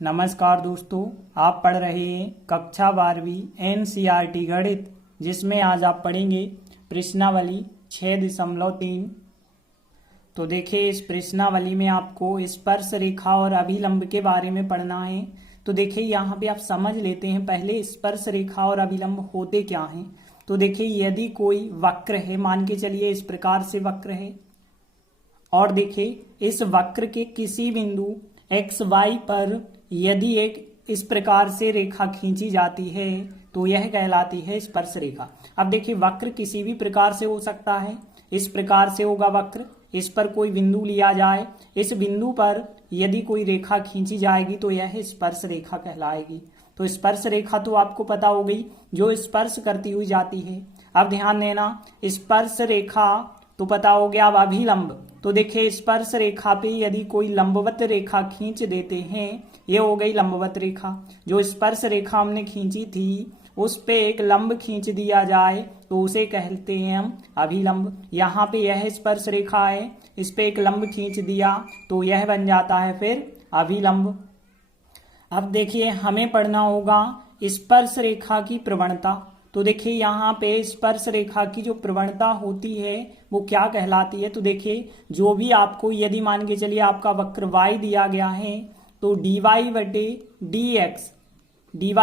नमस्कार दोस्तों, आप पढ़ रहे हैं कक्षा 12वीं एनसीईआरटी गणित, जिसमें आज आप पढ़ेंगे प्रश्नावली 6.3। तो देखिए, इस प्रश्नावली में आपको स्पर्श रेखा और अभिलंब के बारे में पढ़ना है। तो देखिए, यहाँ पे आप समझ लेते हैं पहले स्पर्श रेखा और अभिलंब होते क्या हैं। तो देखिए, यदि कोई वक्र है, मान के चलिए इस प्रकार से वक्र है, और देखिए इस वक्र के किसी बिंदु एक्स वाई पर यदि एक इस प्रकार से रेखा खींची जाती है तो यह कहलाती है स्पर्श रेखा। अब देखिए, वक्र किसी भी प्रकार से हो सकता है। इस प्रकार से होगा वक्र, इस पर कोई बिंदु लिया जाए, इस बिंदु पर यदि कोई रेखा खींची जाएगी तो यह स्पर्श रेखा कहलाएगी। तो स्पर्श रेखा तो आपको पता हो गई, जो स्पर्श करती हुई जाती है। अब ध्यान देना, स्पर्श रेखा तो पता हो गया। अब अभिलंब, तो देखिए स्पर्श रेखा पे यदि कोई लंबवत रेखा खींच देते हैं, ये हो गई लंबवत रेखा। जो स्पर्श रेखा हमने खींची थी उस पे एक लंब खींच दिया जाए तो उसे कहते हैं हम अभिलंब। यहाँ पे यह स्पर्श रेखा है, इस पे एक लंब खींच दिया तो यह बन जाता है फिर अभिलंब। अब देखिए, हमें पढ़ना होगा स्पर्श रेखा की प्रवणता। तो देखिए, यहाँ पे स्पर्श रेखा की जो प्रवणता होती है वो क्या कहलाती है। तो देखिए, जो भी आपको यदि मान के चलिए आपका वक्र y दिया गया है तो dy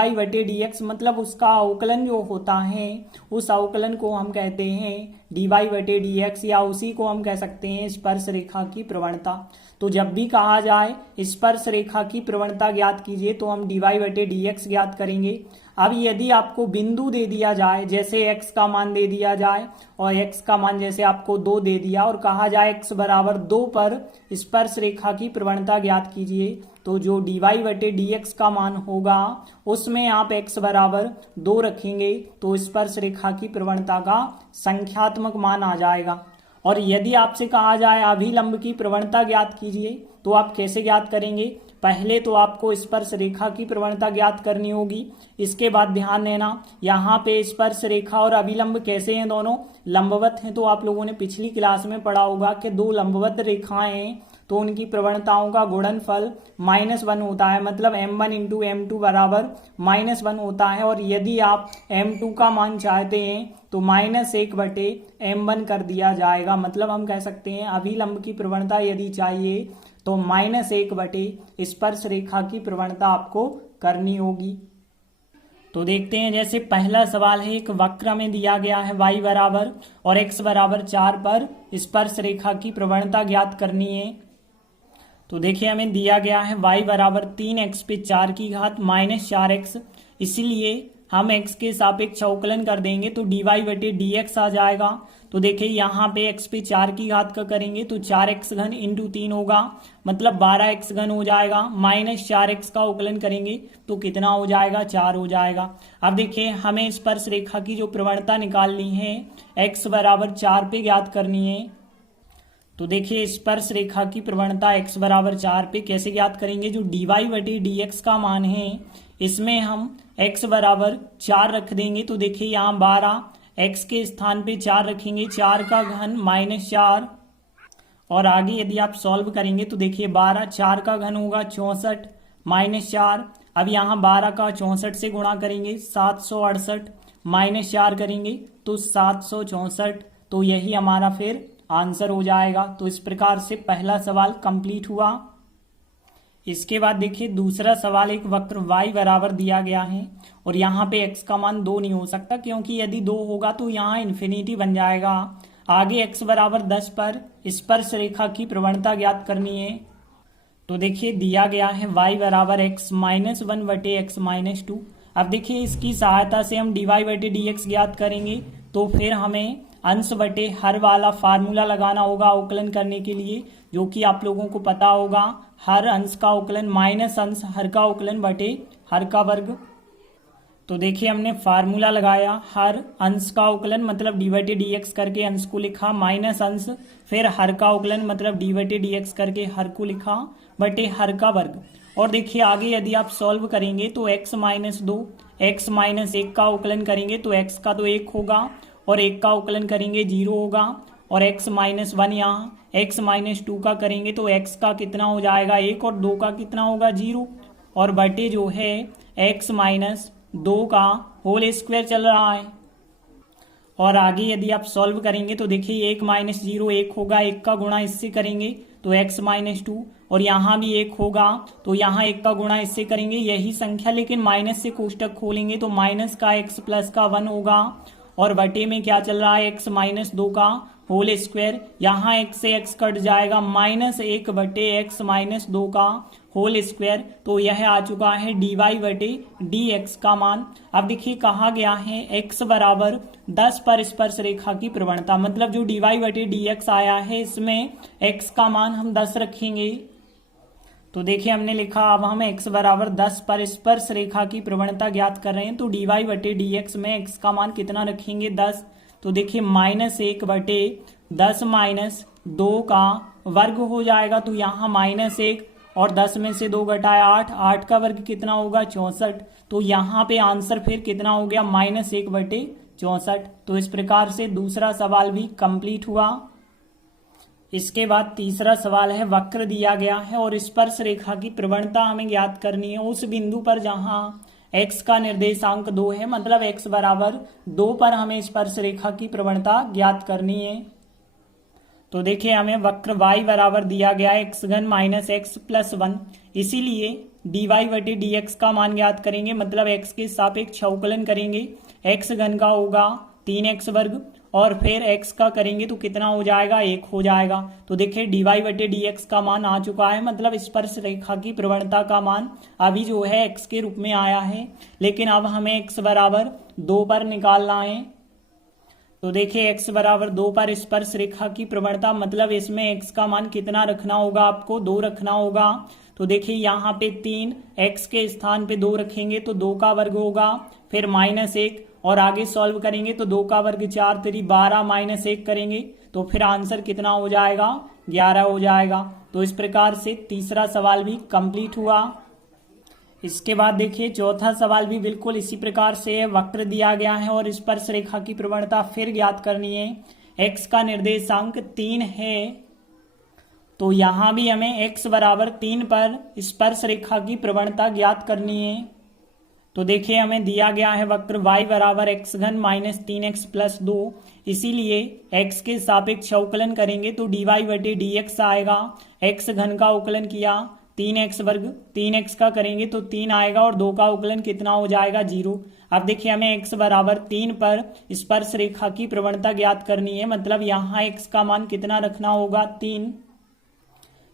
बटे dx मतलब उसका अवकलन जो होता है उस अवकलन को हम कहते हैं dy बटे dx, या उसी को हम कह सकते हैं स्पर्श रेखा की प्रवणता। तो जब भी कहा जाए स्पर्श रेखा की प्रवणता ज्ञात कीजिए तो हम dy बटे dx ज्ञात करेंगे। अब यदि आपको बिंदु दे दिया जाए, जैसे x का मान दे दिया जाए और x का मान जैसे आपको 2 दे दिया और कहा जाए x बराबर 2 पर स्पर्श रेखा की प्रवणता ज्ञात कीजिए, तो जो dy बटे dx का मान होगा उसमें आप x बराबर 2 रखेंगे तो स्पर्श रेखा की प्रवणता का संख्यात्मक मान आ जाएगा। और यदि आपसे कहा जाए अभिलंब की प्रवणता ज्ञात कीजिए तो आप कैसे ज्ञात करेंगे। पहले तो आपको स्पर्श रेखा की प्रवणता ज्ञात करनी होगी। इसके बाद ध्यान देना, यहाँ पे स्पर्श रेखा और अभिलंब कैसे हैं, दोनों लंबवत हैं। तो आप लोगों ने पिछली क्लास में पढ़ा होगा कि दो लंबवत रेखाएं हैं तो उनकी प्रवणताओं का गुणनफल -1 होता है, मतलब m1 इंटू m2 बराबर -1 होता है। और यदि आप m2 का मान चाहते हैं तो -1 बटे m1 कर दिया जाएगा। मतलब हम कह सकते हैं अभिलंब की प्रवणता यदि चाहिए तो -1 बटे स्पर्श रेखा की प्रवणता आपको करनी होगी। तो देखते हैं, जैसे पहला सवाल है, एक वक्र में दिया गया है y बराबर और x बराबर 4 पर स्पर्श रेखा की प्रवणता ज्ञात करनी है। तो देखिए, हमें दिया गया है y बराबर 3x पे 4 की घात -4x, इसलिए हम x के सापेक्ष अवकलन कर देंगे तो dy बटे dx आ जाएगा। तो देखिए, यहाँ पे x पे 4 की घात का करेंगे तो 4x घन इंटू 3 होगा, मतलब 12x घन हो जाएगा। -4x का अवकलन करेंगे तो कितना हो जाएगा, 4 हो जाएगा। अब देखिए, हमें स्पर्श रेखा की जो प्रवणता निकालनी है x बराबर 4 पे ज्ञात करनी है। तो देखिए, स्पर्श रेखा की प्रवणता x बराबर 4 पे कैसे ज्ञात करेंगे। जो dy बटे dx का मान है इसमें हम x बराबर 4 रख देंगे। तो देखिए, यहाँ 12 x के स्थान पे 4 रखेंगे, 4 का घन -4, और आगे यदि आप सॉल्व करेंगे तो देखिए 12 4 का घन होगा 64 -4। अब यहाँ 12 का 64 से गुणा करेंगे 768, -4 करेंगे तो 764, तो यही हमारा फिर आंसर हो जाएगा। तो इस प्रकार से पहला सवाल कंप्लीट हुआ। इसके बाद देखिए, दूसरा सवाल, एक वक्र y बराबर दिया गया है और यहाँ पे x का मान 2 नहीं हो सकता, क्योंकि यदि 2 होगा तो यहाँ इन्फिनिटी बन जाएगा। आगे x बराबर 10 पर स्पर्श रेखा की प्रवणता ज्ञात करनी है। तो देखिए, दिया गया है y बराबर x -1 बटे x -2। अब देखिए, इसकी सहायता से हम dy बटे dx ज्ञात करेंगे तो फिर हमें अंश बटे हर वाला फार्मूला लगाना होगा अवकलन करने के लिए, जो कि आप लोगों को पता होगा। हर अंश का अवकलन माइनस अंश हर का अवकलन बटे हर का वर्ग। तो देखिए, हमने फार्मूला लगाया, हर अंश का अवकलन मतलब डी बटे dx करके अंश को लिखा, माइनस अंश फिर हर का अवकलन मतलब डी बटे dx करके हर को लिखा बटे हर का वर्ग। और देखिए, आगे यदि आप सॉल्व करेंगे तो x -2 x -1 का अवकलन करेंगे तो x का तो 1 होगा और 1 का अवकलन करेंगे 0 होगा, और x -1 यहाँ x -2 का करेंगे तो x का कितना हो जाएगा 1 और 2 का कितना होगा 0। और बटे जो है x माइनस 2 का होल स्क्वायर चल रहा है। और आगे यदि आप सॉल्व करेंगे तो देखिए 1 माइनस 0 1 होगा, 1 का गुणा इससे करेंगे तो x माइनस 2, और यहाँ भी 1 होगा तो यहाँ 1 का गुणा इससे करेंगे, यही संख्या लेकिन माइनस से कोष्टक खोलेंगे तो माइनस का x प्लस का 1 होगा, और बटे में क्या चल रहा है x माइनस 2 का होल स्क्वायर, यहाँ x से x कट जाएगा, माइनस 1 बटे x माइनस 2 का होल स्क्वायर। तो यह आ चुका है dy बटे dx का मान। अब देखिए कहा गया है x बराबर 10 पर स्पर्श रेखा की प्रवणता, मतलब जो dy बटे dx आया है इसमें x का मान हम 10 रखेंगे। तो देखिए हमने लिखा, अब हम x बराबर 10 पर स्पर्श रेखा की प्रवणता ज्ञात कर रहे हैं, तो dy बटे dx में x का मान कितना रखेंगे 10। तो देखिए माइनस 1 बटे 10 माइनस 2 का वर्ग हो जाएगा, तो यहाँ माइनस 1 और 10 में से 2 घटाया 8, 8 का वर्ग कितना होगा 64। तो यहाँ पे आंसर फिर कितना हो गया माइनस 1 बटे 64। तो इस प्रकार से दूसरा सवाल भी कंप्लीट हुआ। इसके बाद तीसरा सवाल है, वक्र दिया गया है और स्पर्श रेखा की प्रवणता हमें ज्ञात करनी है उस बिंदु पर जहां x का निर्देशांक 2 है, मतलब x बराबर 2 पर हमें स्पर्श रेखा की प्रवणता ज्ञात करनी है। तो देखिए हमें वक्र y बराबर दिया गया है x घन माइनस एक्स प्लस 1, इसीलिए dy बटे dx का मान ज्ञात करेंगे, मतलब x के सापेक्ष अवकलन करेंगे, x घन का होगा 3x वर्ग और फिर x का करेंगे तो कितना हो जाएगा 1 हो जाएगा। तो देखिए dy बटे dx का मान आ चुका है, मतलब स्पर्श रेखा की प्रवणता का मान अभी जो है x के रूप में आया है, लेकिन अब हमें x बराबर 2 पर निकालना है। तो देखिए x बराबर 2 पर स्पर्श रेखा की प्रवणता, मतलब इसमें x का मान कितना रखना होगा, आपको 2 रखना होगा। तो देखिए यहाँ पे 3, x के स्थान पे 2 रखेंगे तो 2 का वर्ग होगा, फिर माइनस 1 और आगे सॉल्व करेंगे तो 2 का वर्ग 4 3 12 माइनस 1 करेंगे तो फिर आंसर कितना हो जाएगा 11 हो जाएगा। तो इस प्रकार से तीसरा सवाल भी कंप्लीट हुआ। इसके बाद देखिए चौथा सवाल भी बिल्कुल इसी प्रकार से, वक्र दिया गया है और स्पर्श रेखा की प्रवणता फिर ज्ञात करनी है। x का निर्देशांक 3 है, तो यहां भी हमें x बराबर 3 पर स्पर्श रेखा की प्रवणता ज्ञात करनी है। तो देखिए हमें दिया गया है वक्र y बराबर x घन माइनस 3x प्लस 2, इसीलिए x के सापेक्ष अवकलन करेंगे तो dy बटे dx आएगा, x घन का अवकलन किया 3x वर्ग, 3x का करेंगे तो 3 आएगा और 2 का अवकलन कितना हो जाएगा 0। अब देखिए हमें x बराबर 3 पर स्पर्श रेखा की प्रवणता ज्ञात करनी है, मतलब यहाँ x का मान कितना रखना होगा 3।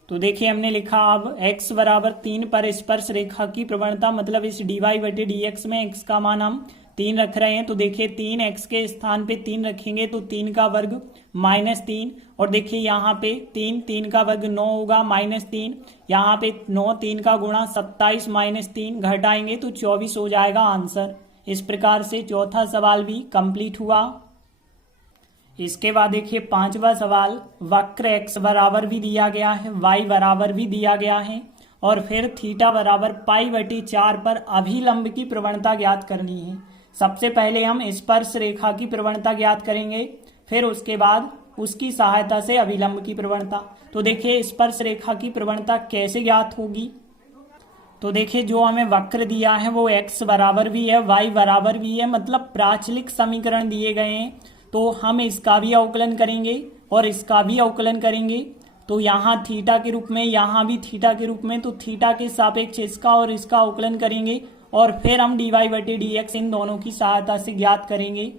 तो देखिए हमने लिखा, अब x बराबर 3 पर स्पर्श रेखा की प्रवणता, मतलब इस dy बटे dx में x का मान हम 3 रख रहे हैं। तो देखिए 3x के स्थान पे 3 रखेंगे तो 3 का वर्ग माइनस 3, और देखिए यहाँ पे 3 का वर्ग 9 होगा माइनस 3, यहाँ पे 9 3 का गुणा 27 माइनस 3 घटाएंगे तो 24 हो जाएगा आंसर। इस प्रकार से चौथा सवाल भी कंप्लीट हुआ। इसके बाद देखिए पांचवा सवाल, वक्र x बराबर भी दिया गया है, y बराबर भी दिया गया है और फिर थीटा बराबर पाई बटी 4 पर अभिलंब की प्रवणता ज्ञात करनी है। सबसे पहले हम स्पर्श रेखा की प्रवणता ज्ञात करेंगे, फिर उसके बाद उसकी सहायता से अभिलंब की प्रवणता। तो देखिए स्पर्श रेखा की प्रवणता कैसे ज्ञात होगी। तो देखिए जो हमें वक्र दिया है वो x बराबर भी है, y बराबर भी है, मतलब प्राचलिक समीकरण दिए गए हैं, तो हम इसका भी अवकलन करेंगे और इसका भी अवकलन करेंगे। तो यहाँ थीटा के रूप में, यहाँ भी थीटा के रूप में, तो थीटा के सापेक्ष इसका और इसका अवकलन करेंगे और फिर हम dy बटे dx इन दोनों की सहायता से ज्ञात करेंगे।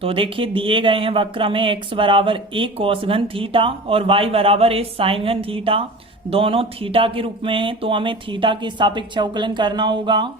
तो देखिए दिए गए हैं वक्र में x बराबर a cos घन थीटा और y बराबर a sin घन थीटा, दोनों थीटा के रूप में है, तो हमें थीटा के सापेक्ष अवकलन करना होगा।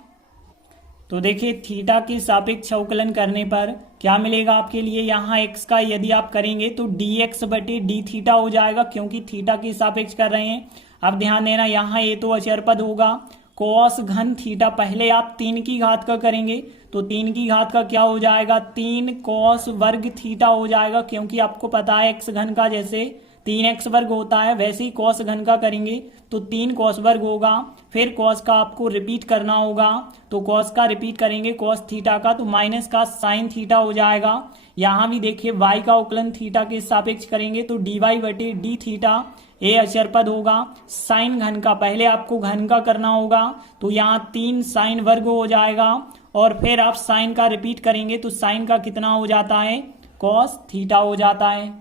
तो देखिए थीटा के सापेक्ष अवकलन करने पर क्या मिलेगा आपके लिए, यहाँ x का यदि आप करेंगे तो dx बटे d थीटा हो जाएगा, क्योंकि थीटा के सापेक्ष कर रहे हैं। अब ध्यान देना यहाँ a तो अचर पद होगा, cos घन थीटा पहले आप 3 की घात का करेंगे तो 3 की घात का क्या हो जाएगा 3 cos वर्ग थीटा हो जाएगा, क्योंकि आपको पता है x घन का जैसे 3x वर्ग होता है वैसे ही cos घन का करेंगे तो 3 cos वर्ग होगा, फिर cos का आपको रिपीट करना होगा, तो cos का रिपीट करेंगे cos थीटा का तो माइनस का sin थीटा हो जाएगा। यहाँ भी देखिए y का अवकलन थीटा के सापेक्ष करेंगे तो dy बटे d थीटा, ए अचर पद होगा, साइन घन का पहले आपको घन का करना होगा, तो यहाँ 3 साइन वर्ग हो जाएगा, और फिर आप साइन का रिपीट करेंगे तो साइन का कितना हो जाता है, कॉस थीटा हो जाता है।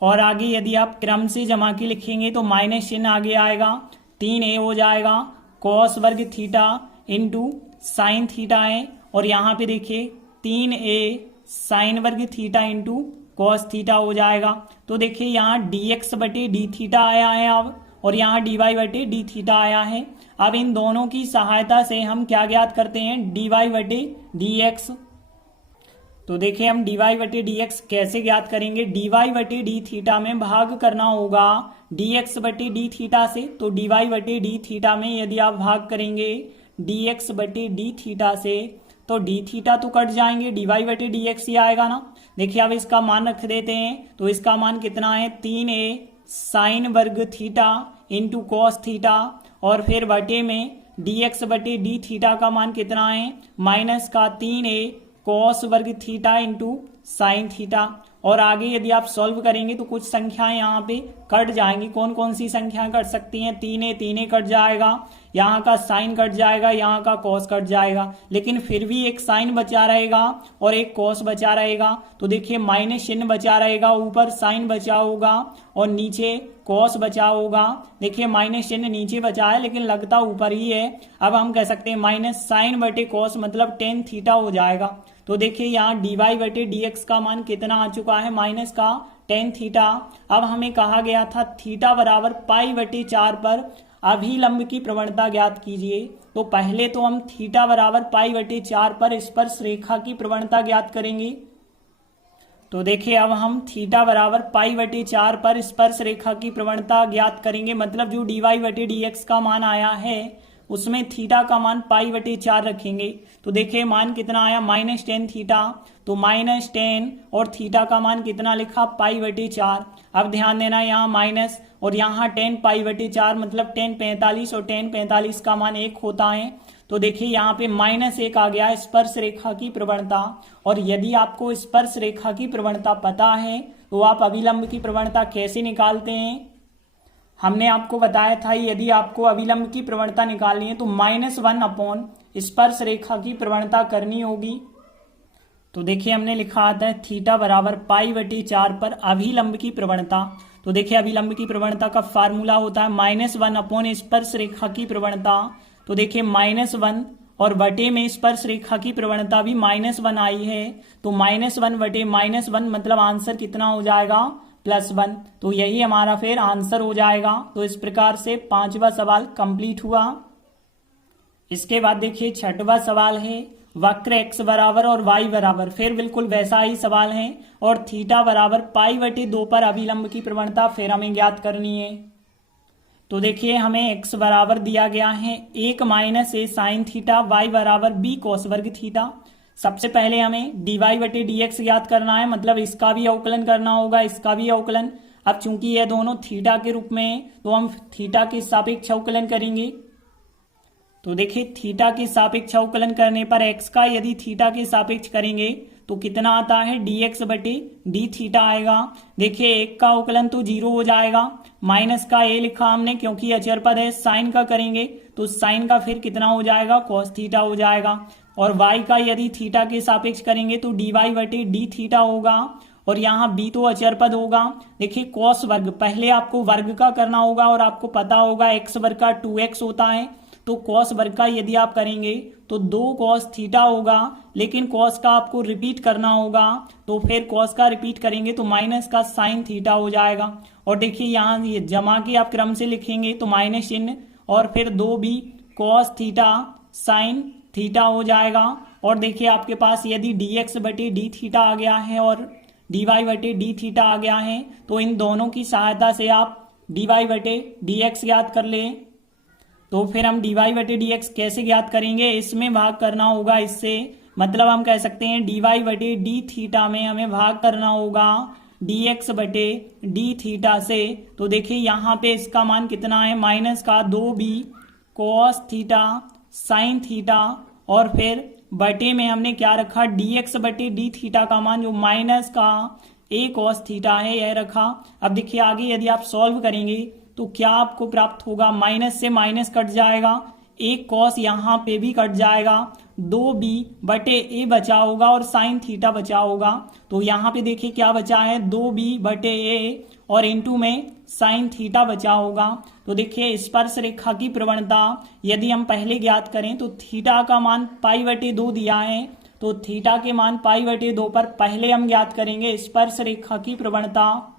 और आगे यदि आप क्रम से जमा के लिखेंगे तो माइनस चिन्ह आगे आएगा, 3a हो जाएगा कॉस वर्ग थीटा इंटू साइन थीटा है, और यहाँ पे देखिए 3a साइन वर्ग थीटा इंटू कॉस थीटा हो जाएगा। तो देखिए यहाँ dx बटे डी थीटा आया है अब, और यहाँ dy बटे डी थीटा आया है। अब इन दोनों की सहायता से हम क्या ज्ञात करते हैं, dy बटे dx। तो देखिए हम dy बटे dx कैसे ज्ञात करेंगे, dy बटे डी थीटा में भाग करना होगा dx बटे डी थीटा से, तो dy बटे डी थीटा में यदि आप भाग करेंगे dx बटे डी थीटा से तो डी थीटा तो कट जाएंगे, dy बटे dx ही आएगा ना। देखिए अब इसका मान रख देते हैं, तो इसका मान कितना है, 3a साइन वर्ग थीटा इंटू कॉस थीटा, और फिर बटे में dx बटे डी थीटा का मान कितना है, माइनस का 3a कॉस वर्ग थीटा इंटू साइन थीटा। और आगे यदि आप सॉल्व करेंगे तो कुछ संख्याएं यहाँ पे कट जाएंगी। कौन कौन सी संख्याएं कट सकती हैं, 3a कट जाएगा, यहाँ का साइन कट जाएगा, यहाँ का कॉस कट जाएगा, लेकिन फिर भी एक साइन बचा रहेगा और एक कॉस बचा रहेगा। तो देखिए माइनस चिन्ह बचा रहेगा, ऊपर साइन बचा होगा और नीचे कॉस बचा होगा। देखिए माइनस चिन्ह नीचे बचा है लेकिन लगता ऊपर ही है। अब हम कह सकते हैं माइनस साइन बटे कॉस मतलब टेन थीटा हो जाएगा। तो देखिए यहाँ dy बटे dx का मान कितना आ चुका है, माइनस का टेन थीटा। अब हमें कहा गया था थीटा बराबर पाई बटे 4 पर अभिलंब की प्रवणता ज्ञात कीजिए। तो पहले तो हम थीटा बराबर पाई बटे 4 पर स्पर्श रेखा की प्रवणता ज्ञात करेंगे। तो देखिए अब हम थीटा बराबर पाई बटे 4 पर स्पर्श रेखा की प्रवणता ज्ञात करेंगे, मतलब जो dy बटे dx का मान आया है उसमें थीटा का मान पाई बटे 4 रखेंगे। तो देखिए मान कितना आया, माइनस टेन थीटा, तो माइनस टेन और थीटा का मान कितना लिखा, पाई बटे 4। अब ध्यान देना यहाँ माइनस और यहाँ 10 पाई बटे 4 मतलब 10 45 और 10 45 का मान 1 होता है। तो देखिए यहाँ पे -1 आ गया स्पर्श रेखा की प्रवणता। और यदि आपको स्पर्श रेखा की प्रवणता पता है तो आप अभिलंब की प्रवणता कैसे निकालते हैं, हमने आपको बताया था यदि आपको अभिलंब की प्रवणता निकालनी है तो -1 अपॉन स्पर्श रेखा की प्रवणता करनी होगी। तो देखिए हमने लिखा आता है थीटा बराबर पाई बटे 4 पर अभिलंब की प्रवणता। तो देखिए अभिलंब की प्रवणता का फार्मूला होता है -1 अपॉन स्पर्श रेखा की प्रवणता। तो देखिए -1 और बटे में स्पर्श रेखा की प्रवणता भी -1 आई है, तो -1 बटे -1 मतलब आंसर कितना हो जाएगा, +1। तो यही हमारा फिर आंसर हो जाएगा। तो इस प्रकार से 5वां सवाल कंप्लीट हुआ। इसके बाद देखिए 6वां सवाल है वक्र x बराबर और y बराबर, फिर बिल्कुल वैसा ही सवाल है, और थीटा बराबर पाई बटे 2 पर अभिलंब की प्रवणता फिर हमें ज्ञात करनी है। तो देखिए हमें x बराबर दिया गया है 1 - a साइन थीटा, y बराबर b cos वर्ग थीटा। सबसे पहले हमें dy बटे dx ज्ञात करना है, मतलब इसका भी अवकलन करना होगा, इसका भी अवकलन। अब चूंकि ये दोनों थीटा के रूप में है तो हम थीटा के सापेक्ष अवकलन करेंगे। तो देखिए थीटा के सापेक्ष अवकलन करने पर x का यदि थीटा के सापेक्ष करेंगे तो कितना आता है, dx बटे डी थीटा आएगा। देखिए एक का अवकलन तो 0 हो जाएगा, माइनस का a लिखा हमने क्योंकि अचर पद है, साइन का करेंगे तो साइन का फिर कितना हो जाएगा, cos थीटा हो जाएगा। और y का यदि थीटा के सापेक्ष करेंगे तो dy बटे डी थीटा होगा, और यहाँ b तो अचर पद होगा। देखिए cos वर्ग पहले आपको वर्ग का करना होगा, और आपको पता होगा x वर्ग का 2x होता है, तो cos वर्ग का यदि आप करेंगे तो 2 cos थीटा होगा, लेकिन cos का आपको रिपीट करना होगा, तो फिर cos का रिपीट करेंगे तो माइनस का साइन थीटा हो जाएगा। और देखिए यहाँ ये जमा के आप क्रम से लिखेंगे तो माइनस चिन्ह और फिर 2b cos theta sine theta हो जाएगा। और देखिए आपके पास यदि dx बटे डी थीटा आ गया है और dy बटे डी थीटा आ गया है तो इन दोनों की सहायता से आप dy बटे dx ज्ञात कर लें। तो फिर हम dy बटे dx कैसे ज्ञात करेंगे, इसमें भाग करना होगा इससे, मतलब हम कह सकते हैं dy बटे डी थीटा में हमें भाग करना होगा dx बटे डी थीटा से। तो देखिए यहाँ पे इसका मान कितना है, माइनस का 2b cos theta sine theta, और फिर बटे में हमने क्या रखा, dx बटे डी थीटा का मान जो माइनस का ए कॉस थीटा है, यह रखा। अब देखिए आगे यदि आप सॉल्व करेंगे तो क्या आपको प्राप्त होगा, माइनस से माइनस कट जाएगा, एक कॉस यहाँ पे भी कट जाएगा, 2b बटे ए बचा होगा और साइन थीटा बचा होगा। तो यहाँ पे देखिए क्या बचा है, 2b बटे ए और इनटू में साइन थीटा बचा होगा। तो देखिए स्पर्श रेखा की प्रवणता यदि हम पहले ज्ञात करें तो थीटा का मान पाई बटे 2 दिया है, तो थीटा के मान पाई बटे 2 पर पहले हम ज्ञात करेंगे स्पर्श रेखा की प्रवणता।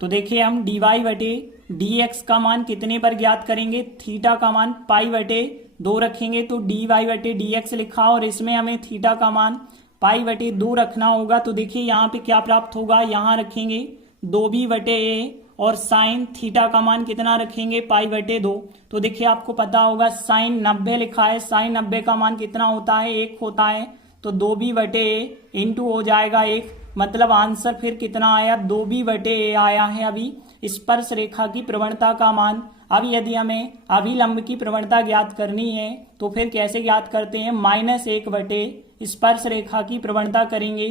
तो देखिए हम dy बटे dx का मान कितने पर ज्ञात करेंगे, थीटा का मान पाई बटे 2 रखेंगे तो dy बटे dx लिखा और इसमें हमें थीटा का मान पाई बटे 2 रखना होगा। तो देखिए यहाँ पे क्या प्राप्त होगा, यहाँ रखेंगे 2b बटे a और साइन थीटा का मान कितना रखेंगे, पाई बटे 2। तो देखिए आपको पता होगा साइन 90 लिखा है, साइन 90 का मान कितना होता है, 1 होता है। तो 2b बटे a इंटू हो जाएगा 1, मतलब आंसर फिर कितना आया, 2b बटे a आया है अभी स्पर्श रेखा की प्रवणता का मान। अब यदि हमें अभिलंब की प्रवणता ज्ञात करनी है तो फिर कैसे ज्ञात करते हैं, -1 बटे स्पर्श रेखा की प्रवणता करेंगे।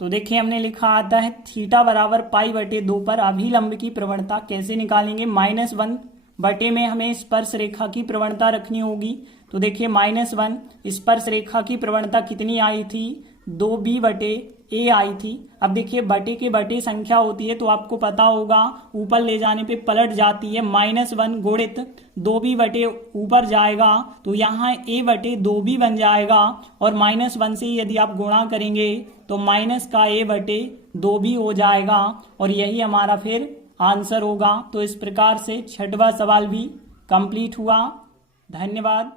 तो देखिए हमने लिखा आता है थीटा बराबर पाई बटे 2 पर अभिलंब की प्रवणता कैसे निकालेंगे, -1 बटे में हमें स्पर्श रेखा की प्रवणता रखनी होगी। तो देखिए -1 स्पर्श रेखा की प्रवणता कितनी आई थी, 2b बटे a आई थी। अब देखिए बटे के बटे संख्या होती है तो आपको पता होगा ऊपर ले जाने पे पलट जाती है, -1 गुणित 2b बटे ऊपर जाएगा तो यहाँ a बटे 2b बन जाएगा और -1 से यदि आप गुणा करेंगे तो माइनस का a बटे 2b हो जाएगा और यही हमारा फिर आंसर होगा। तो इस प्रकार से छठवां सवाल भी कंप्लीट हुआ। धन्यवाद।